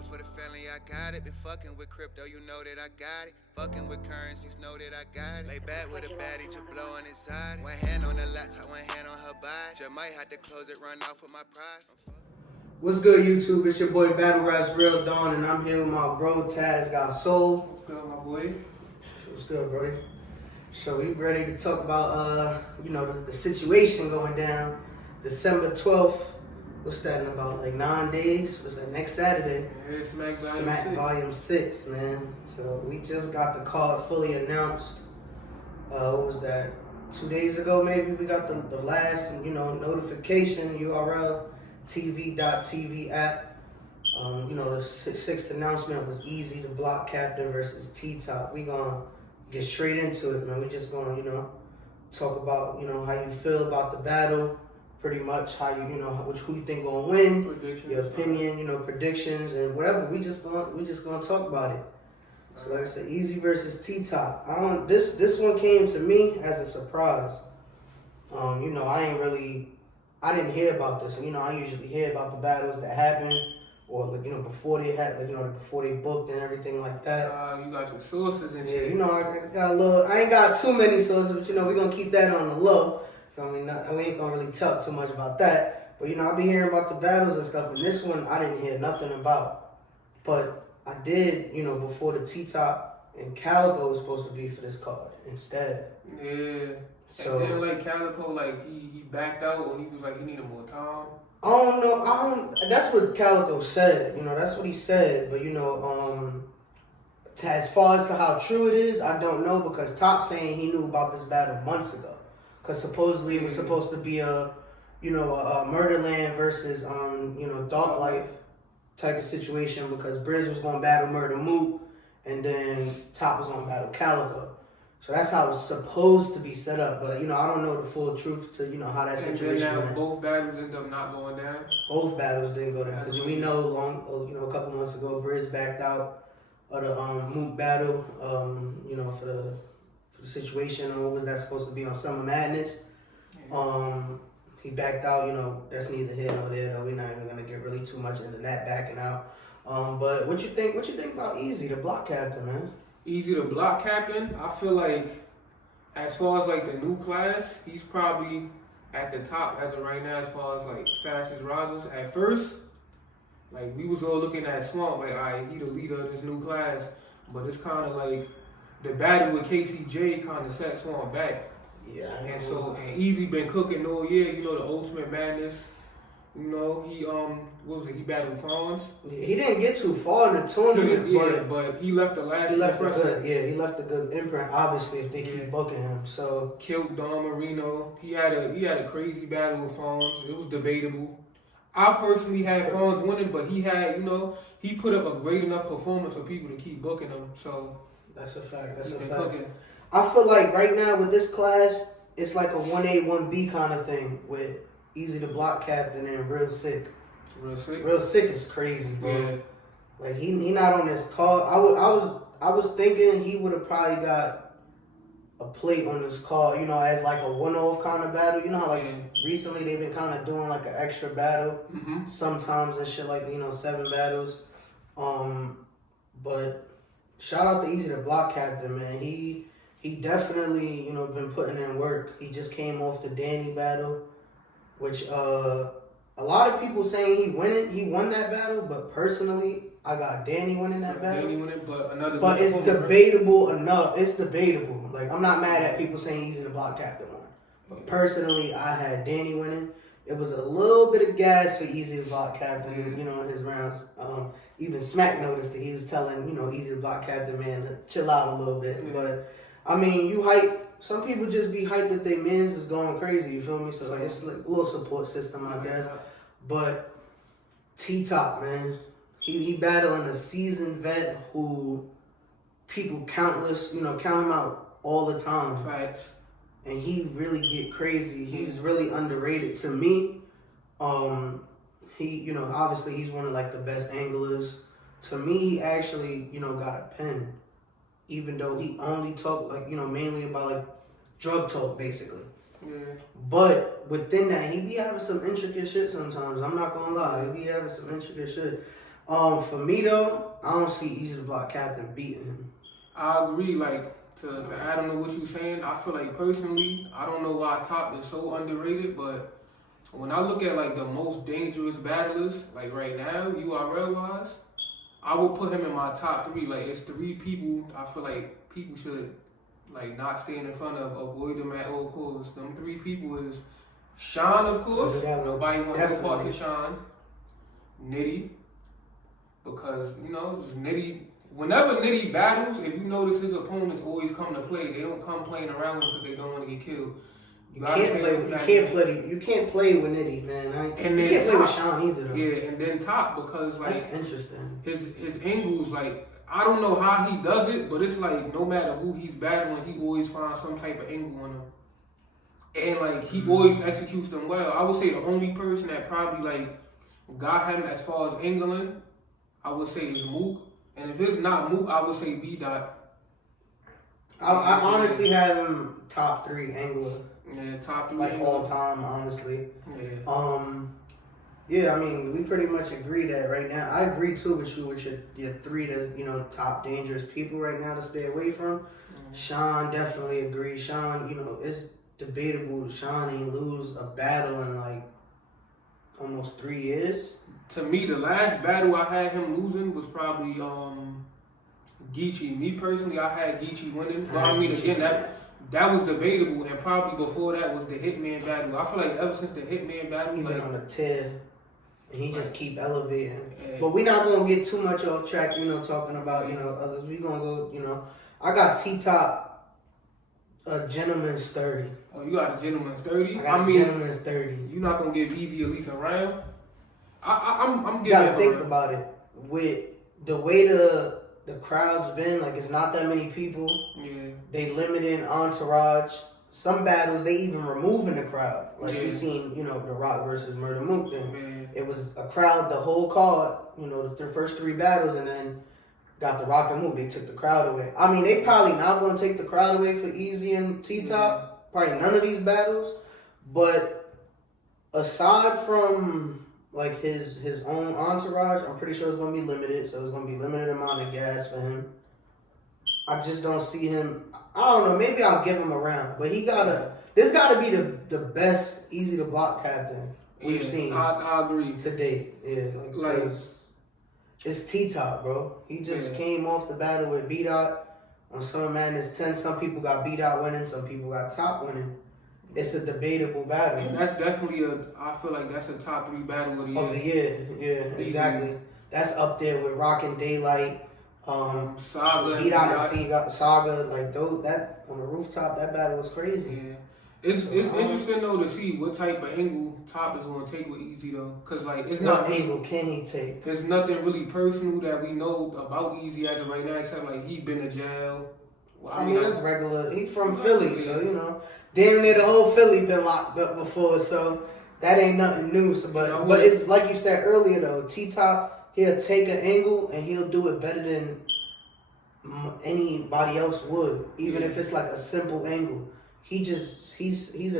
love for the family, I got it. Been fucking with crypto, you know that I got it. Fucking with currencies, know that I got it. Lay back with a baddie, just blowing inside. One hand on the laptop, one hand on her body. Just might have to close it, run off with my pride. What's good, YouTube? It's your boy Battle Raps Real Dawn, and I'm here with my bro Taz GotSole. What's good, my boy? What's good, Brody? So we ready to talk about the situation going down December 12th. What's that in about like 9 days? What's that, next Saturday? Yeah, Smack Volume 6, man. So we just got the card fully announced. What was that? 2 days ago, maybe we got the last notification URL tv.tv app. The sixth announcement was Eazy, the block captain versus T-Top. We gonna get straight into it, man. We just gonna talk about how you feel about the battle. Pretty much how who you think gonna win, your opinion, predictions and whatever. We just gonna talk about it. So like I said, Eazy versus T-Top. This one came to me as a surprise. I didn't hear about this. I usually hear about the battles that happen, or before they had before they booked and everything like that. You got your sources and shit. I got a little. I ain't got too many sources, but we gonna keep that on the low. We ain't gonna really talk too much about that. But I be hearing about the battles and stuff, and this one I didn't hear nothing about. But I did, before the T-Top and Calico was supposed to be for this card instead. Yeah. So and then Calico, he backed out, or he was he needed more time. I don't know. That's what Calico said. That's what he said. But as far as to how true it is, I don't know, because Top saying he knew about this battle months ago. Because supposedly it was supposed to be a Murderland versus Dark Life type of situation, because Briz was gonna battle Murder Mook, and then Top was gonna battle Calico. So that's how it was supposed to be set up. But I don't know the full truth to how that situation And then went. both battles ended up not going down. Both battles didn't go down, because we know a couple months ago Briz backed out of the Mook battle. For the situation, or what was that supposed to be on Summer Madness? He backed out. That's neither here nor there. Though we're not even gonna get really too much into that backing out. But what you think? What you think about Eazy, the block captain, man? Eazy, the block captain. I feel as far as the new class, he's probably at the top as of right now as far as fastest risers. At first, we was all looking at Swamp alright, he the leader of this new class, but it's kind of the battle with KCJ kind of set Swamp back. Yeah. And Eazy been cooking all year. The Ultimate Madness. He he battled Fonz. Yeah, he didn't get too far in the tournament, but he left the last. He left a good imprint. Obviously, if they keep booking him, so killed Don Marino. He had a crazy battle with Fonz. It was debatable. I personally had Fonz winning, but he had he put up a great enough performance for people to keep booking him. So that's a fact. That's a fact. Cooking. I feel like right now with this class, it's like a 1A, 1B kind of thing with Eazy the block captain and Real Sick. Real Sick is crazy, bro. Yeah. He not on this card. I was thinking he would have probably got a plate on this card, as a one-off kind of battle. How recently they've been kind of doing an extra battle sometimes and shit, 7 battles. But shout out to Eazy the block captain, man. He definitely, been putting in work. He just came off the Danny battle, which a lot of people saying he won that battle, but personally, I got Danny winning that battle. Danny winning, but it's debatable enough. It's debatable. I'm not mad at people saying Eazy the block captain won. But personally, I had Danny winning. It was a little bit of gas for Eazy the block captain, in his rounds. Even Smack noticed that he was telling, Eazy the block captain, man, to chill out a little bit. Yeah. But you hype. Some people just be hyped that their mans is going crazy. You feel me? So it's a little support system, I guess. But T-Top, man, he battling a seasoned vet who people count him out all the time. Facts. And he really get crazy. He's really underrated to me. He obviously he's one of the best anglers. To me, he actually got a pen. Even though he only talked mainly about drug talk basically. Yeah. But within that, he be having some intricate shit sometimes. I'm not gonna lie, he be having some intricate shit. For me though, I don't see Eazy the Block Captain beating him. I agree. Like to add on to what you're saying, I feel like personally, I don't know why Top is so underrated, but when I look at like the most dangerous battlers, like right now, URL wise, I will put him in my top 3. Like it's 3 people I feel like people should like not stand in front of, avoid them at all costs. Them 3 people is Sean, of course. Yeah, Nobody wants no part to definitely. Sean. Nitty, because you know Nitty. Whenever Nitty battles, if you notice his opponents always come to play. They don't come playing around because they don't want to get killed. You can't play with Nitty, man. You can't play with Sean either though. Yeah, and then Top, because like that's interesting. His angles, like I don't know how he does it, but it's like no matter who he's battling, he always finds some type of angle on him. And like he always executes them well. I would say the only person that probably like got him as far as angling, I would say is Mook. And if it's not Mook, I would say B Dot. I honestly have him top 3 angler. Yeah, top 3 like angler. all time, honestly. Yeah. Yeah, I mean, we pretty much agree that right now. I agree too with you with your 3 that's, you know, top dangerous people right now to stay away from. Sean definitely agrees. Sean, you know, it's debatable. Sean ain't lose a battle in like almost 3 years. To me, the last battle I had him losing was probably Geechee. Me personally, I had Geechee winning. But I mean, again, that was debatable, and probably before that was the Hitman battle. I feel like ever since the Hitman battle, He like, been on a tear, and he just keep elevating. Yeah. But we not gonna get too much off track, you know, talking about, you know, others. We gonna go, you know, I got T-Top, a gentleman's 30. Oh, you got a gentleman's 30? I got a gentleman's 30. You're not gonna give Eazy at least a round? I'm You giving gotta think about it. With the way the crowd's been, like it's not that many people. Yeah. They limiting entourage. Some battles they even removing the crowd. Like we seen, you know, The Rock versus Murder Mook thing. It was a crowd the whole card, you know, the first 3 battles, and then got The Rock and Mook. They took the crowd away. I mean, they probably not gonna take the crowd away for Eazy and T-Top. Probably none of these battles. But aside from like his own entourage, I'm pretty sure it's gonna be limited. So it's gonna be limited amount of gas for him. I just don't see him. I don't know. Maybe I'll give him a round, but this gotta be the best Eazy to Block captain we've seen. I agree. To date. Yeah, like it's T-Top, bro. He just came off the battle with B Dot on Summer Madness 10. Some people got B Dot winning, some people got Top winning. It's a debatable battle. And that's definitely I feel like that's a top 3 battle of the year. Yeah, exactly. That's up there with Rockin' Daylight, Saga, B Dot and Saga, like those, that on the rooftop, that battle was crazy. Yeah. It's interesting though to see what type of angle Top is gonna take with Eazy though, cause like it's not what angle can he take? There's nothing really personal that we know about Eazy as of right now, except like he been to jail. Well, I mean, that's regular. He from Philly, so you know, damn near the whole Philly been locked up before, so that ain't nothing new. So, but it's like you said earlier though, T-Top, he'll take an angle and he'll do it better than anybody else would, even if it's like a simple angle. He's a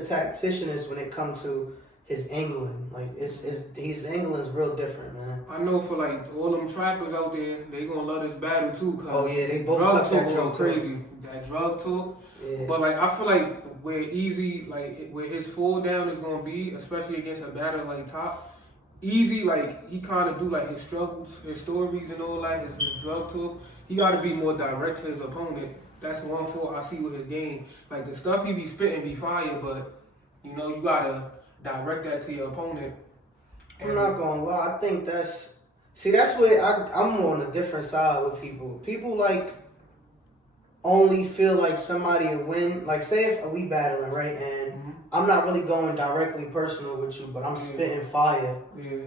tacticianist when it comes to his angling. Like his angling is real different, man. I know for like all them trappers out there, they gonna love this battle too. Cause they both drug took that talk drug crazy. That drug talk. Yeah. But like I feel like where Eazy, like where his fall down is gonna be, especially against a batter like Top. Eazy, like he kind of do like his struggles, his stories and all that, his drug talk. He got to be more direct to his opponent. That's one fault I see with his game. Like the stuff he be spitting be fire, but you know you gotta direct that to your opponent. I'm not gonna lie. I think that's where I'm on a different side with people. People like only feel like somebody will win. Like say if we battling, right, and I'm not really going directly personal with you, but I'm spitting fire,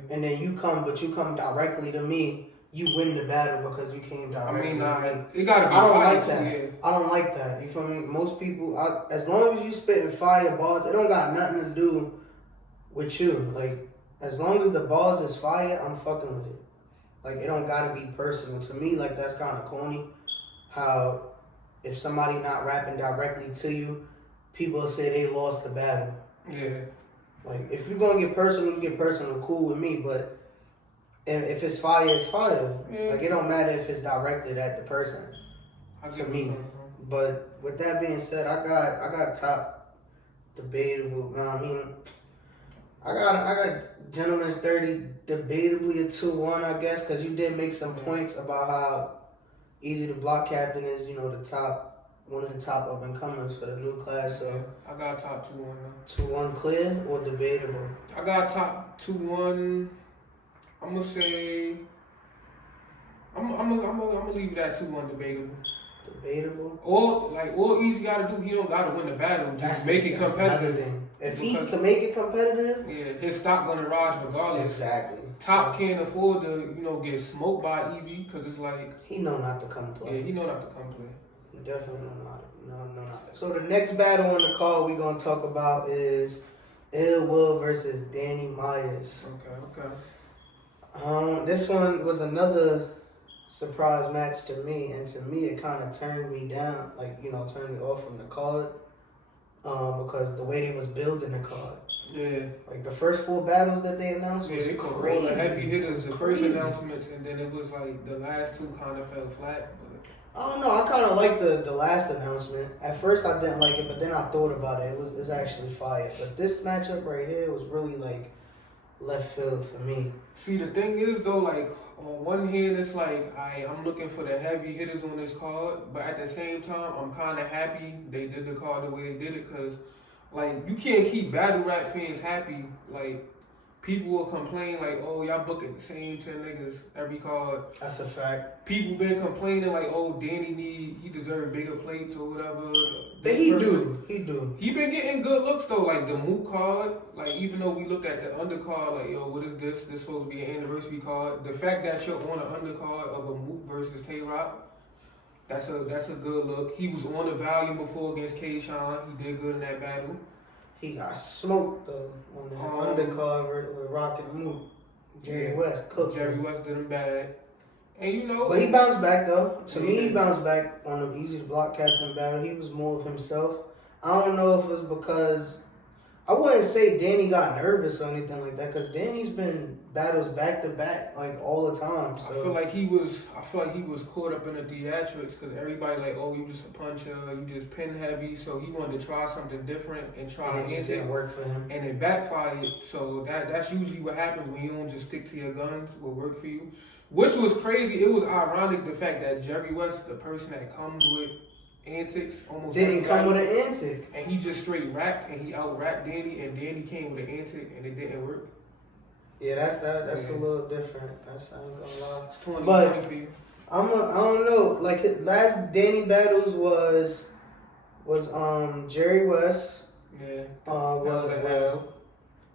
and then you come directly to me. You win the battle because you came directly. I mean, to me. it gotta be. I don't like too, that. yeah. I don't like that. You feel me? Most people, as long as you spitting fire balls, it don't got nothing to do with you. Like as long as the balls is fire, I'm fucking with it. Like it don't gotta be personal. To me, like that's kind of corny. How if somebody not rapping directly to you, people will say they lost the battle. Yeah. Like if you're gonna get personal, you get personal. Cool with me, but And if it's fire, it's fire. Yeah. Like, it don't matter if it's directed at the person. To me. But with that being said, I got top debatable. Man, I mean, I got Gentleman's 30 debatably a 2-1, I guess, because you did make some points about how Eazy the block captain is, you know, one of the top up and comers for the new class. So I got top 2-1 now. 2-1 clear or debatable? I got top 2-1. I'm gonna say I'm gonna leave it at 2-1 debatable. Debatable. All Eazy gotta do, he don't gotta win the battle. Just make it competitive. If he can make it competitive, yeah, his stock gonna rise regardless. Exactly. Top can't afford to, get smoked by Eazy because it's like he know not to come play. Yeah, he know not to come play. He definitely know not to. So the next battle on the card we gonna talk about is Ill Will versus Danny Myers. Okay. This one was another surprise match to me, and to me it kind of turned me down, turned me off from the card, because the way they was building the card. Yeah. Like the first 4 battles that they announced was they crazy. All the heavy hitters, the first announcements, and then it was like the last 2 kind of fell flat. But I don't know. I kind of liked the last announcement. At first, I didn't like it, but then I thought about it. It's actually fire. But this matchup right here was really like left field for me. See, the thing is though, like on one hand, it's like I'm looking for the heavy hitters on this card, but at the same time, I'm kind of happy they did the card the way they did it, because like you can't keep battle rap fans happy. Like people will complain like, oh, y'all booking the same 10 niggas every card. That's a fact. People been complaining like, oh, Danny he deserve bigger plates or whatever. But he do. He been getting good looks though. Like the Mook card, like even though we looked at the undercard, like, yo, what is this? This supposed to be an anniversary card. The fact that you're on an undercard of a Mook versus Tay-Rock, that's a good look. He was on the volume before against K-Shine. He did good in that battle. He got smoked though on the undercard with Rock and Mook. Jerry West cooked Jerry him. West did him bad. And But he bounced back though. To me, he bounced back on the Eazy the block captain battle. He was more of himself. I don't know if it's because I wouldn't say Danny got nervous or anything like that, because Danny's been battles back to back like all the time. So I feel like he was caught up in the theatrics, because everybody like, oh, you just a puncher, you just pin heavy. So he wanted to try something different and it just didn't work for him. And it backfired. So that's usually what happens when you don't just stick to your guns. What worked for you. Which was crazy. It was ironic the fact that Jerry West, the person that comes with antics, almost didn't come with an antic, and he just straight rapped and he out rapped Danny, and Danny came with an antic and it didn't work. Yeah, that's a little different. I ain't gonna lie. It's 20 but for you. I don't know. Like his last Danny battles was Jerry West. Yeah.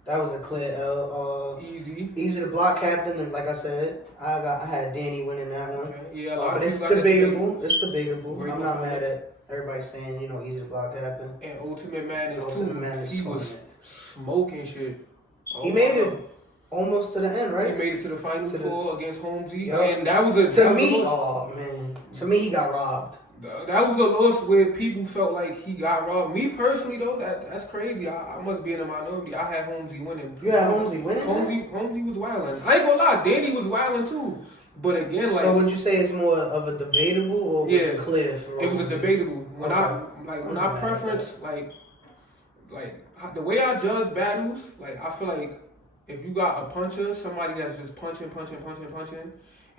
That was a clear L. Eazy the block captain, and like I said, I had Danny winning that one. Okay. Yeah, but it's debatable. It's debatable. I'm not mad at everybody saying, Eazy the block captain. And Ultimate Madness too. He was smoking shit. He made it almost to the end, right? He made it to the final four against Holmesy. Yep. And that was a... To me, he got robbed. That was a loss where people felt like he got robbed. Me personally, though, that's crazy. I must be in a minority. I had Holmesy winning. You had Holmesy winning? Holmesy was wilding. I ain't gonna lie, Danny was wilding too. But again, like... So would you say it's more of a debatable, or was it clear for Holmesy? It was a debatable. When I preference, like the way I judge battles, like I feel like if you got a puncher, somebody that's just punching,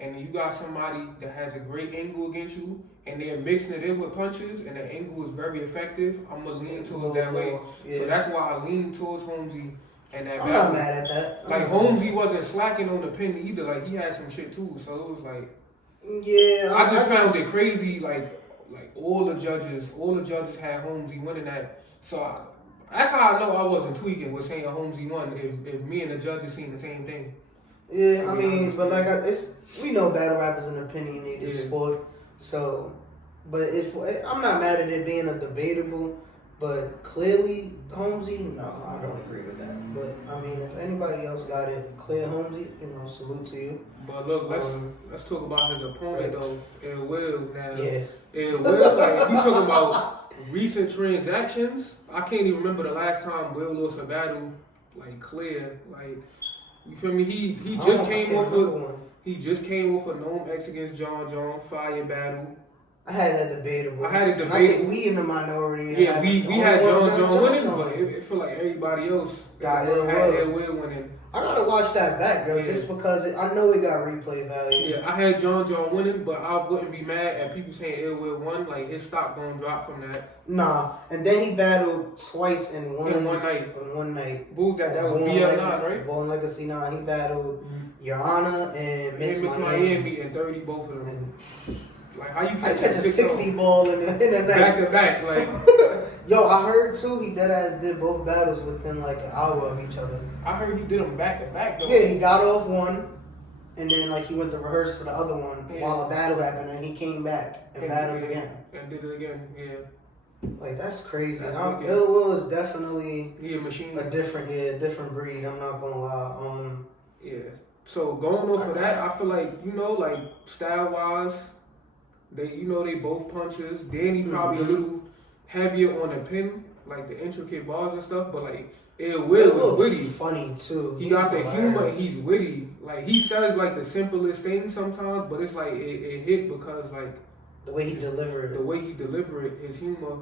and then you got somebody that has a great angle against you, and they're mixing it in with punches, and the angle is very effective, I'm going to lean towards that way. Yeah. So that's why I lean towards Holmesy and that battle. I'm not mad at that. Like, Holmesy wasn't slacking on the pin either. Like, he had some shit too. So it was like... Yeah. I just found it crazy, like all the judges had Holmesy winning that. So that's how I know I wasn't tweaking with saying Holmesy won, if me and the judges seen the same thing. Yeah, I mean, but like we know battle rap is an opinionated sport, so. But I'm not mad at it being a debatable, but clearly Holmesy, no, I don't agree with that. But I mean, if anybody else got it clear, Holmesy, salute to you. But look, let's talk about his opponent though. Ill Will now. Yeah. Ill Will, like we talking about recent transactions. I can't even remember the last time Will lost a battle like clear. Like You feel me? He I just can't came off remember a one. he just came off a Gnome X against John fire battle. I had that debatable. I had it And I think debatable. we in the minority. Yeah, we only had ones John got winning, but it feel like everybody else got had Ill Ill Will. Will winning. I gotta watch that back, yo, Yeah. just because I know it got replay value. Yeah, I had John winning, but I wouldn't be mad at people saying Ill Will won. Like his stock don't drop from that. Nah, and then he battled twice in one night. In one night. Who's that? That was BL9, right? Born Legacy 9. He battled Your Honor and Miss Miami and 30 both of them. Like how you I catch a 60 0? ball in a night. Back to back, like. Yo, I heard too he deadass did both battles within like an hour of each other. I heard he did them back to back though. Yeah, he got off one, and then like he went to rehearse for the other one while the battle happened, and he came back and battled again. And did it again, yeah. Like that's crazy. That's Ill Will is definitely a machine. a different breed. I'm not gonna lie. Yeah. So going off of that, I feel like like style wise, they they both punches. Danny probably a little heavier on the pin, like the intricate bars and stuff, but like Ill Will was witty. Funny too. He got the humor. He's witty. Like he says like the simplest things sometimes, but it's like it hit because like the way he delivered it. The way he delivered it, his humor.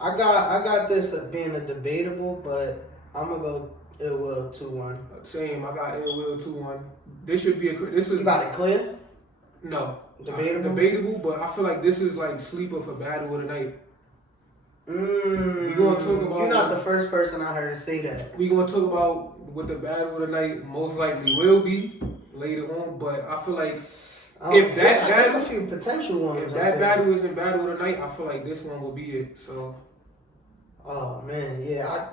I got this being a debatable, but I'm gonna go Ill Will 2-1. Same. I got Ill Will 2-1. This should be You got it clear? No. Debatable. Debatable, but I feel like this is like sleeper for battle of the night. We gonna talk about. You're not the first person I heard say that. We gonna talk about what the battle of the night most likely will be later on, but I feel like if that battle, there's a few potential ones. If that battle is in battle of the night, I feel like this one will be it. So. Oh man, yeah,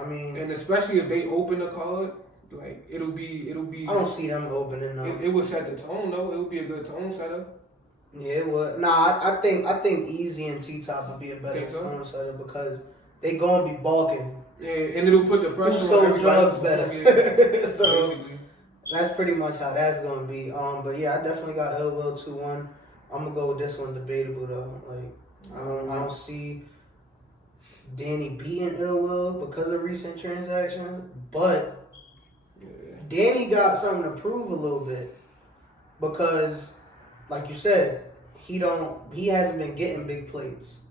I mean, and especially if they open the card, like it'll be. I don't see them opening though. It would set the tone though. It would be a good tone setter. Yeah, it would. Nah, I think Eazy and T-Top would be a better tone setter because they gonna be balking. Yeah, and it'll put the pressure. Who sold drugs better? Yeah. So that's pretty much how that's gonna be. But yeah, I definitely got Ill Will 2-1. I'm gonna go with this one debatable though. Like I don't see Danny beating Ill Will because of recent transactions, but Danny got something to prove a little bit because, like you said, he hasn't been getting big plates.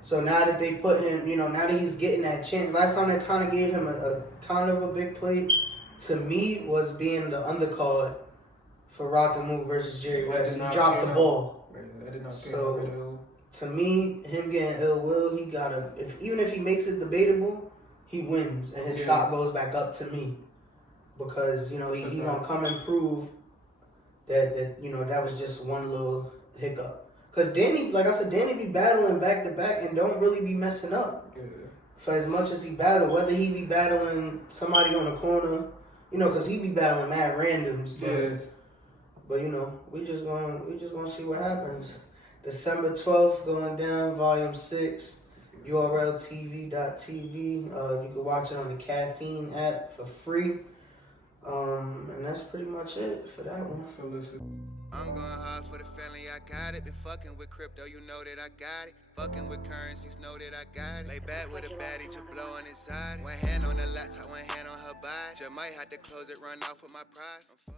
So now that they put him, now that he's getting that chance, last time they kind of gave him a kind of a big plate, to me, was being the undercard for Rock and Move versus Jerry West. He dropped the ball. So to me, him getting Ill Will, he gotta. Even if he makes it debatable, he wins and his stock goes back up to me because he gonna come and prove that that was just one little hiccup. Because Danny, like I said, Danny be battling back to back and don't really be messing up. Yeah. For as much as he battled, whether he be battling somebody on the corner, because he be battling mad randoms. But we just gonna see what happens. December 12th going down, Volume 6, urltv.tv. You can watch it on the Caffeine app for free. And that's pretty much it for that one. So listen. I'm going hard for the family, I got it. Been fucking with crypto, you know that I got it. Fucking with currencies, know that I got it. Lay back with a baddie, just blowing inside. One hand on the laptop, one hand on her body. Just might have to close it, run off with my pride.